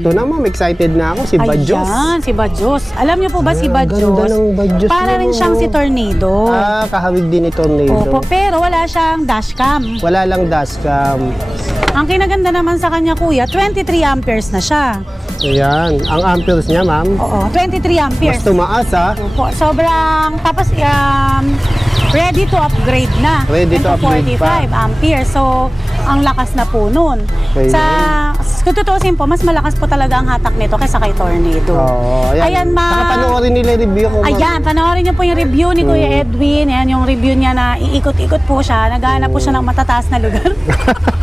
later. Yun, eto na ma'am, excited na ako, si Bajos. Ayan, si Bajos. Alam niyo po ba si Ah, Bajos? ganda ng Bajos Para rin siyang si Tornado. Ah, kahawig din ito Opo, nito. pero wala siyang dashcam. Wala lang dashcam. Ang kinaganda naman sa kanya kuya, 23 amperes na siya. Ayan, ang amperes niya ma'am. Oo, 23 Mas amperes. tumaas ah. Opo, sobrang, tapos um, ready to upgrade na. Ready to upgrade 45 amperes. So, ang lakas na po nun. Ayun. Sa, kung tutuusin po, mas malakas po talaga ang hatak nito kaysa kay Tornado. Oo, ayan. Ayan, ma- Saka panoorin nila yung review ko. Ayan, panoorin niyo po yung review ni Kuya Edwin. Ayan yung review niya na iikot-ikot po siya. Naghahanap po siya ng matataas na lugar.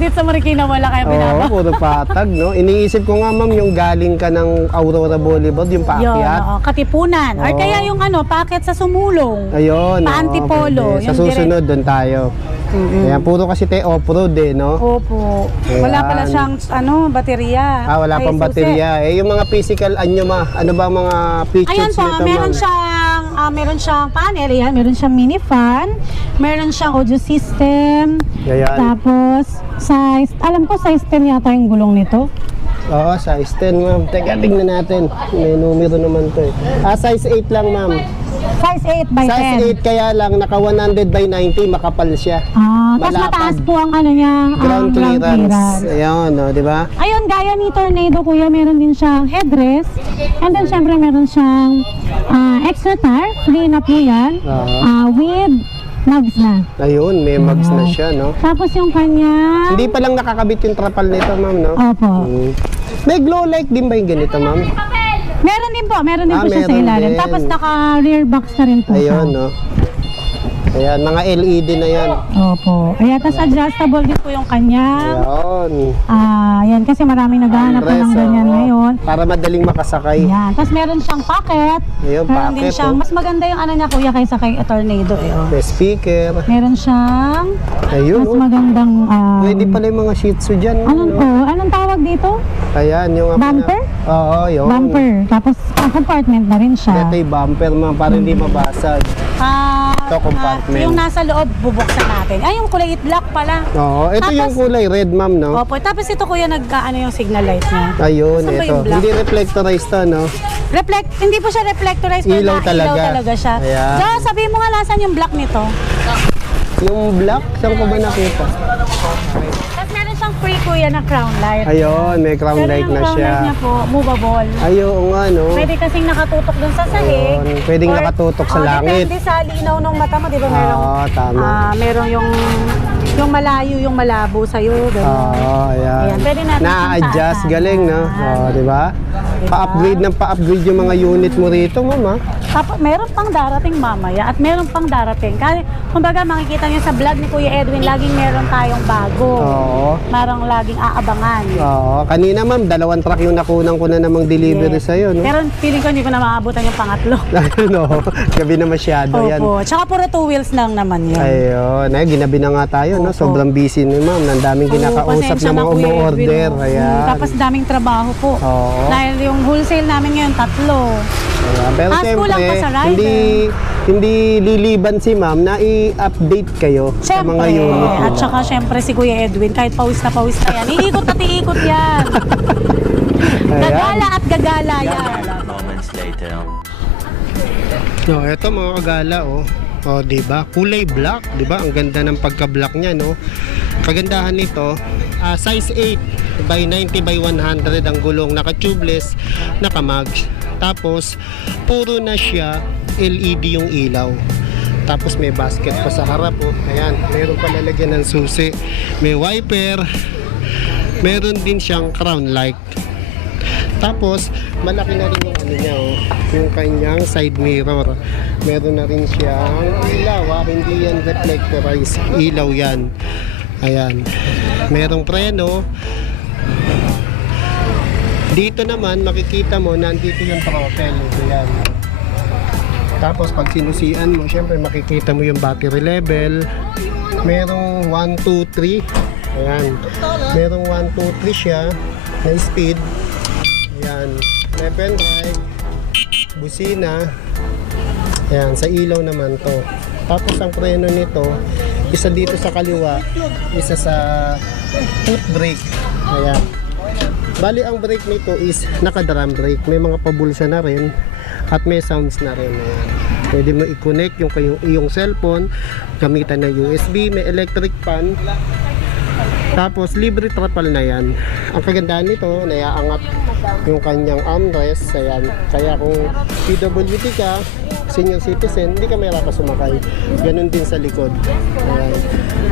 Dito sa Marikina wala kayo Oo, binaba. puro patag, no? Iniisip ko nga, ma'am, yung galing ka ng Aurora Boulevard, yung Yun, paakyat. oo, katipunan. Or Oo. kaya yung ano, packet sa sumulong. Ayun, oo, Pa-antipolo, pwede. Sa yung susunod, doon tayo. Ayan, puro kasi te off-road eh, no? Opo. Wala pala Ayan. siyang ano, baterya. Ah, wala Ay, pang susi. baterya. Eh, yung mga physical, anyo ma? Ano ba ang mga features Ayan po, nito, meron ma'am? siyang ah, meron siyang panel, ayan, meron siyang mini fan, meron siyang audio system. Ayan. Tapos size, alam ko size 10 yata yung gulong nito. Oo, size 10, ma'am. Teka, tingnan natin. May numero naman to eh. Ah, size 8 lang, ma'am. Size 8 by Size 8 10. kaya lang, naka 100 by 90, makapal siya. Ah, tapos Malapad. mataas po ang ano niya, ang Ground clearance. Ayun, no, di ba? Ayun, gaya ni Tornado Kuya, meron din siyang headrest. And then syempre meron siyang ah, extra tire, free na po yan. Oo. Ah, with mags na. Ayun, may mags na siya, no? Tapos yung kanya, Hindi pa lang nakakabit yung trapal nito, ma'am, no? opo. Mm. May glow light din ba yung ganito, ma'am? Meron din po, meron din Ah, po siya sa meron ilalim. din. Tapos naka rear box na rin po siya. Ayun, no? Ayan, mga LED na yan. Opo. Ayan, tapos adjustable din po yung kanya. Ayun. Ah, yan kasi maraming naghahanap po ng Andres, ganyan oo. ngayon. Para madaling makasakay. Ayan. Tapos meron siyang pocket. Ayun, meron din pocket, siyang, oh. mas maganda yung ano niya kuya kaysa kay Tornado eh. Oh. May speaker. Meron siyang Ayun, mas oh. magandang ah, Pwede pala yung mga shih tzu dyan. anong, no? oh, anong tawag dito? Ayan, yung... Bumper? Oo, yun. Bumper. Tapos ah, compartment na rin siya. Ito yung bumper, ma'am, para hindi mabasag. Ah, Ito, compartment. ah, yung nasa loob, bubuksan natin. Ay, yung kulay black pala. Oo, ito Tapos- yung kulay red, ma'am, no? Opo, tapos ito kuya nag ano yung signal light niya. Ayun, Saan ba ito. yung black? Hindi reflectorized to, no? Reflect, hindi po siya reflectorized pero Ilaw talaga. ilaw talaga siya. Ayan. So, sabihin mo nga nasan yung black nito. Yung black, saan ko ba nakita? Siyang free kuya na crown light. Ayun, may crown pero light yung na crown siya. light niya po, movable. Ayun nga, no? Pwede kasing nakatutok dun sa sahig. Ayun, pwedeng nakatutok sa oh, langit. Depende sa linaw ng mata mo, di ba? Merong, Oo, tama. ah, merong yung yung malayo, yung malabo sa'yo. Ganun. Oo, ayan. Ayan, pwede natin Na-adjust, galing, no? Oo, di ba? Pa-upgrade ng pa-upgrade yung mga unit mo rito, ma'am, ha? Tapos meron pang darating mamaya at meron pang darating. Kasi, kumbaga makikita niyo sa vlog ni Kuya Edwin, laging meron tayong bago. Oo. Marang laging aabangan. Oo. Kanina, ma'am, dalawang truck yung nakunan ko na namang delivery Yes. sa'yo, no? Pero feeling ko hindi ko na maabutan yung pangatlo. no, gabi na masyado yan. Opo. Tsaka puro two wheels lang naman yan. Ayun, ay, ginabi na nga tayo, no? Opo. Sobrang busy ni ma'am. Ang daming Oo, kinakausap na mga umu-order. Oh. Ayan. Mm, Tapos daming trabaho po. Oo. Dahil yung wholesale namin ngayon, tatlo. Ayan. Pero lang siyempre, pa sa rider. hindi, hindi liliban si ma'am na i-update kayo sa mga Siyempre. unit. At saka siyempre si Kuya Edwin, kahit pawis na pawis na yan, iikot at iikot yan. Gagala at gagala yan. Moments later. No, eto mga kagala, oh. Oh, 'di ba? Kulay black, 'di ba? Ang ganda ng pagka-black niya, no? Kagandahan nito, ah, size 8 by 90 by 100 ang gulong, naka-tubeless, naka-mags. Tapos puro na siya LED yung ilaw. Tapos may basket pa sa harap, oh. Ayan, meron pa lalagyan ng susi. May wiper. Meron din siyang crown light. Tapos, malaki na rin yung ano niya, oh, yung kanyang side mirror. Meron na rin siyang ilaw, ah, hindi yan reflectorized. Ilaw yan. Ayan. Merong preno. Dito naman, makikita mo, nandito yung throttle. Ito yan. Tapos, pag sinusian mo, syempre makikita mo yung battery level. Merong 1, 2, 3. Ayan. Merong 1, 2, 3 siya na speed. Ayan. Left and right. Busina. Ayan. Sa ilaw naman to. Tapos ang preno nito, isa dito sa kaliwa, isa sa foot brake. Ayan. Bali, ang brake nito is naka-drum brake. May mga pabulsa na rin at may sounds na rin. Ayan. Pwede mo i-connect yung kayong iyong cellphone, gamitan ng USB, may electric fan. Tapos libre trapal na yan. Ang kagandahan nito, naiaangat yung kanyang armrest. Ayan. Kaya kung PWD ka, senior citizen, hindi ka mahirapan sumakay. Ganun din sa likod. Ayan.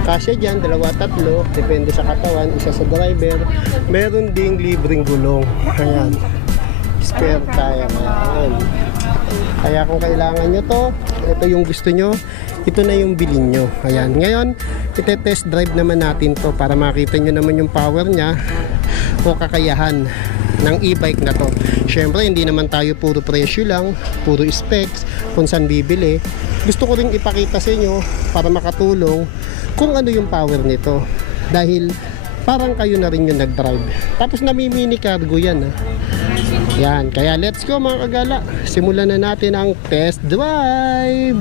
Kasya dyan, dalawa, tatlo. Depende sa katawan, isa sa driver. Meron ding libreng gulong. Ayan. Spare tire. Ayan. Kaya kung kailangan nyo to, ito yung gusto nyo, ito na yung bilin nyo. Ayan. Ngayon, ite-test drive naman natin to para makita nyo naman yung power niya o kakayahan ng e-bike na to. Syempre, hindi naman tayo puro presyo lang, puro specs, kung saan bibili. Gusto ko rin ipakita sa inyo para makatulong kung ano yung power nito. Dahil parang kayo na rin yung nag-drive. Tapos namimini cargo yan. ah. Yan, kaya let's go mga kagala. Simulan na natin ang test drive.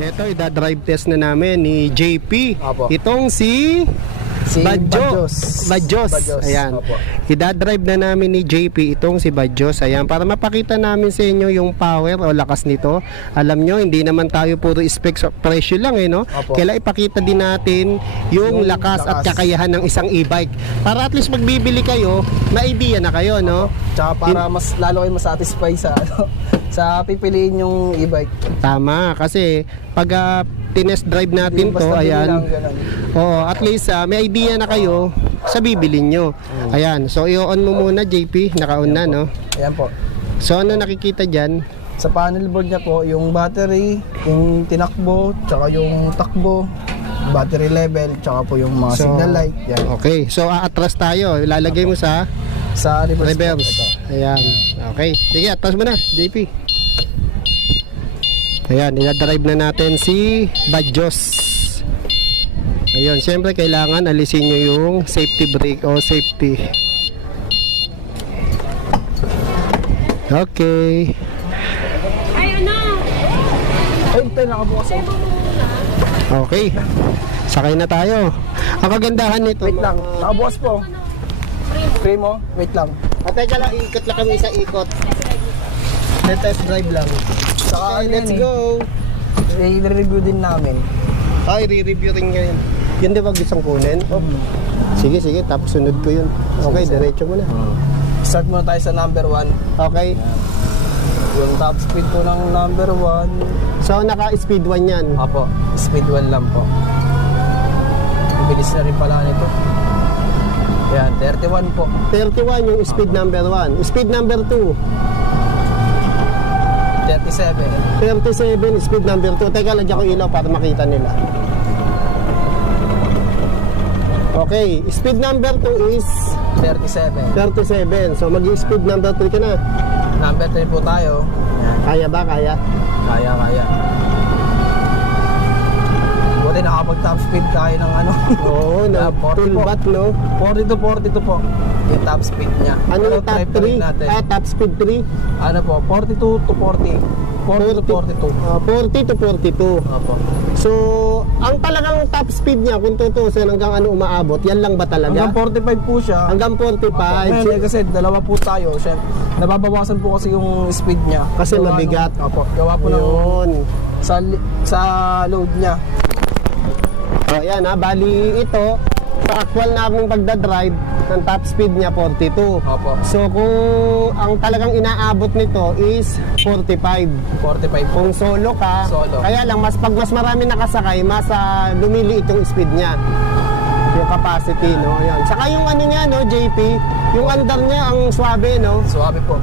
Ito, ida-drive test na namin ni JP. Apo. Itong si Si Badjos. Badjos. Badjos. Badjos. Ayan. Opo. Ida-drive na namin ni JP itong si Badjos. Ayan, para mapakita namin sa inyo yung power o lakas nito. Alam nyo, hindi naman tayo puro specs o presyo lang eh, no? Opo. Kailangan ipakita din natin yung, Yung lakas, at lakas. kakayahan ng isang e-bike. Para at least magbibili kayo, may idea na kayo, no? Tsaka para mas lalo kayo masatisfy sa ano, sa pipiliin yung e-bike. Tama, kasi pag ah, tinest drive natin to, ayan. Oo, at least ah, may idea na kayo sa bibilin nyo. Hmm. Ayan, so i-on mo muna JP, naka-on na no. Ayan po. So ano nakikita dyan? Sa panel board niya po, yung battery, yung tinakbo, tsaka yung takbo, battery level, tsaka po yung mga So, signal light. Yan. Okay, so aatras tayo. Ilalagay mo sa Sa reverse. po, reverse. ito. Ayan, okay. Sige, atras mo na, JP. Ayan, ina-drive na natin si Badjos. Ayun, siyempre kailangan alisin nyo yung safety brake o safety. Okay. Ay, ito, nakabukas. Okay. Sakay na tayo. Ang kagandahan nito. Wait lang, nakabukas po. Free mo? Wait lang. Ah, teka lang, ikot lang kami sa ikot. Test drive lang. Saka Okay, let's eh, go. I-review din namin. Ay, re-review rin ngayon. Yun di ba gustong kunin? Oh. Sige, sige. Tapos sunod ko yun. Okay, diretso mo na. Start muna tayo sa number 1. Okay. Yung top speed po ng number 1. So, naka-speed 1 yan. Apo, speed 1 lang po. Bilis na rin pala nito. Yan, 31 po. 31 yung speed number 1. Speed number 2. 37. 37, speed number 2. Teka, lagyan ko ilaw para makita nila. Okay, speed number 2 is 37. 37. So, mag-speed number 3 ka na. Number 3 po tayo. Kaya ba? Kaya? kaya, kaya. Buti nakapag top speed tayo ng ano. Oo, na 40 full bat, no? 42, 42 po. Yung top speed niya. Ano yung top try pa rin 3? natin. Ah, top speed 3? Ano po, 42 to 40. 40 to 42. Ah, 40 to 42. Opo. So, ang talagang top speed niya, kung tutusin hanggang ano umaabot, yan lang ba talaga? Hanggang 45 po siya. Hanggang 45. Ngayon, eh, kasi dalawa po tayo. Siya, nababawasan po kasi yung speed niya. Kasi Gawa mabigat. nung- Opo. Gawa po ng Yun. sa, li- sa load niya. So, ayan ha, bali ito, sa actual naming pagdadrive, ang top speed niya 42. Opo. So, kung ang talagang inaabot nito is 45. 45 po. Kung solo ka, Solo. kaya lang, mas pag mas marami nakasakay, mas ah, lumiliit yung speed niya. Yung capacity, no? Ayan. Saka yung ano niya, no, JP, yung andar niya, ang swabe, no? Suwabe po.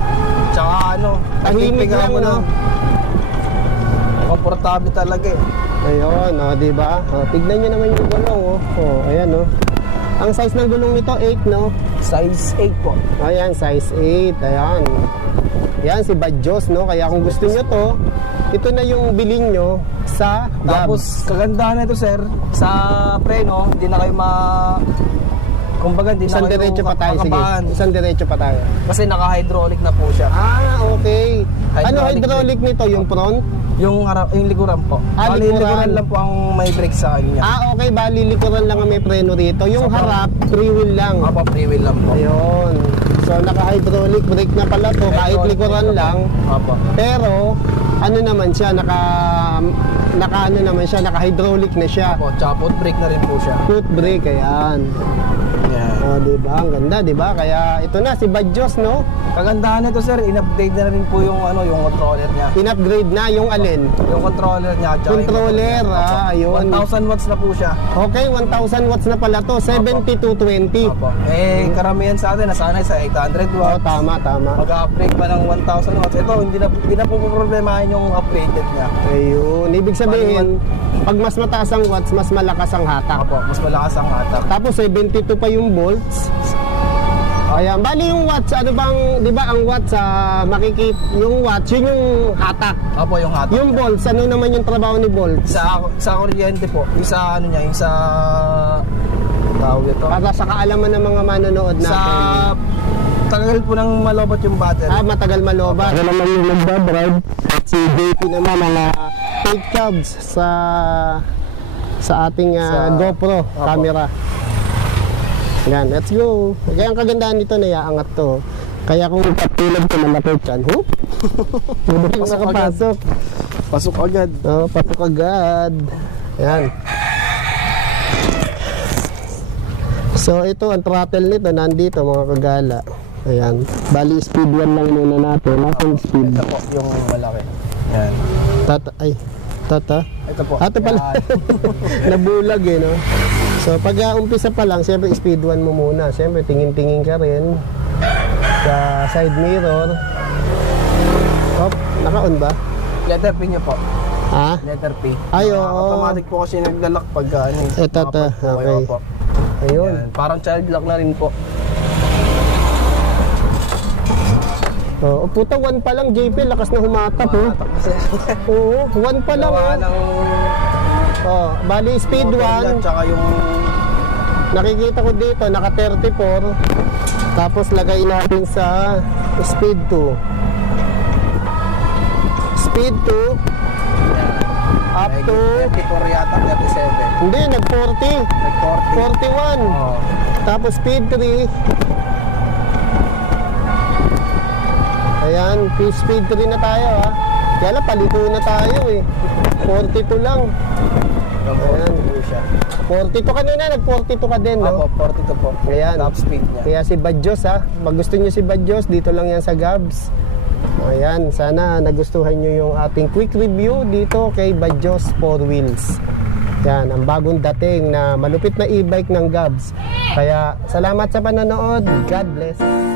Tsaka ano, Tahimik lang, mo no? Komportable talaga eh. Ayun, oh, di ba? Oh, tignan niyo naman yung gulong, oh. Oh, ayan, oh. Ang size ng gulong nito, 8, no? Size 8 po. Ayan, size 8. Ayan. Ayan, si Badjos, no? Kaya kung gusto nyo to, ito na yung bilhin nyo sa Gab. Tapos, kagandahan na ito sir, sa preno, hindi na kayo ma... Kumbaga, hindi Isang na kayo diretso pa tayo, sige. kakabahan. Isang diretso pa tayo. Kasi naka-hydraulic na po siya. Ah, okay. ano Hydraulic hydraulic nito? Yung front? Yung harap, yung likuran po. Ah, Bali, likuran. likuran lang po ang may brake sa kanya. Ah, okay. Bali, likuran lang ang may preno rito. Yung Sa front. harap, three wheel lang. Opo, free wheel lang po. Ayun. So, naka-hydraulic brake na pala to. Kahit Hydraulic likuran lang. Opo. Pero, ano naman siya, naka, naka ano naman siya, naka-hydraulic na siya. Opo, tsaka foot brake na rin po siya. Foot brake, ayan. Yan. Oh, di ba? Ang ganda, di ba? Kaya ito na, si Badjos, no? Kagandahan nito sir, in-update na rin po yung ano, yung controller niya. In-upgrade na yung alin. Yung controller niya. tsaka yung Controller, ah, ayun. Opo, 1,000 watts na po siya. Okay, 1,000 watts na pala to. 7220. Opo. Eh, karamihan sa atin, nasanay sa 800 Oh, watts. tama, tama. Mag-upgrade pa ng 1,000 watts. Ito, hindi na, hindi na po problemahin yung upgraded niya. Ayun. Ibig sabihin, pag mas mataas ang watts, mas malakas ang hatak. Opo, mas malakas ang hatak. Tapos 72 pa yung volts. Ayan, bali yung watts, ano bang, di ba ang watts, ah, makikita, yung watts, yun yung hatak. Opo, yung hatak. Yung volts, ano naman yung trabaho ni volts? sa sa kuryente po, yung sa ano niya, yung sa tawag ito. Para sa kaalaman ng mga manonood Sa natin. tagal po ng malobot yung battery. Ah, matagal malobat. Ako naman yung nagbabride. Si JP naman mga fake cabs sa sa ating ah, Sa- GoPro Opo. camera. Yan, let's go. Kaya ang kagandahan nito na yaangat to. Kaya kung patulog ko na chan, whoop! Hindi Pasok nakapasok. Pasok agad. Oh, pasok agad. Yan. So ito ang throttle nito nandito mga kagala. Ayan. Bali speed 1 lang muna natin. Natin speed. Ito po, yung malaki. Yan. Tata ay tata. Ito po. Ah, ito pala. Yan. Nabulag eh no. So pag uh, umpisa pa lang, siyempre speed 1 mo muna. Siyempre tingin-tingin ka rin sa side mirror. Hop, naka-on ba? Letter P niyo po. Ha? Letter P. Ay, Ah, oo. Automatic po kasi naglalak pag uh, ano. Ito, ito. kayo Okay. po. Ayun. Yan. Parang child lock na rin po. Oh, puta, one pa lang, JP, lakas na humatap, oh. Matak kasi. Oo, one pa lang, Gawa oh. ng Oh, bali speed motor niya, 1, Tsaka yung nakikita ko dito, naka 34. Tapos lagay natin sa speed 2. Speed 2, up to, 34 yata, 37. hindi, nag 40, Like 40. 41. Oo. Tapos speed 3. Ayan, speed 3 na tayo, ha. Kaya lang, palito na tayo, eh. 42 lang. Ayan. siya. 42 kanina, nag-42 ka din, no? Opo, 42 po. Ayan. Top speed niya. Kaya si Badjos ha, pag gusto nyo si Badjos, dito lang yan sa Gabs. Ayan, sana nagustuhan nyo yung ating quick review dito kay Badjos 4 Wheels. Yan, ang bagong dating na malupit na e-bike ng Gabs. Kaya salamat sa panonood. God bless.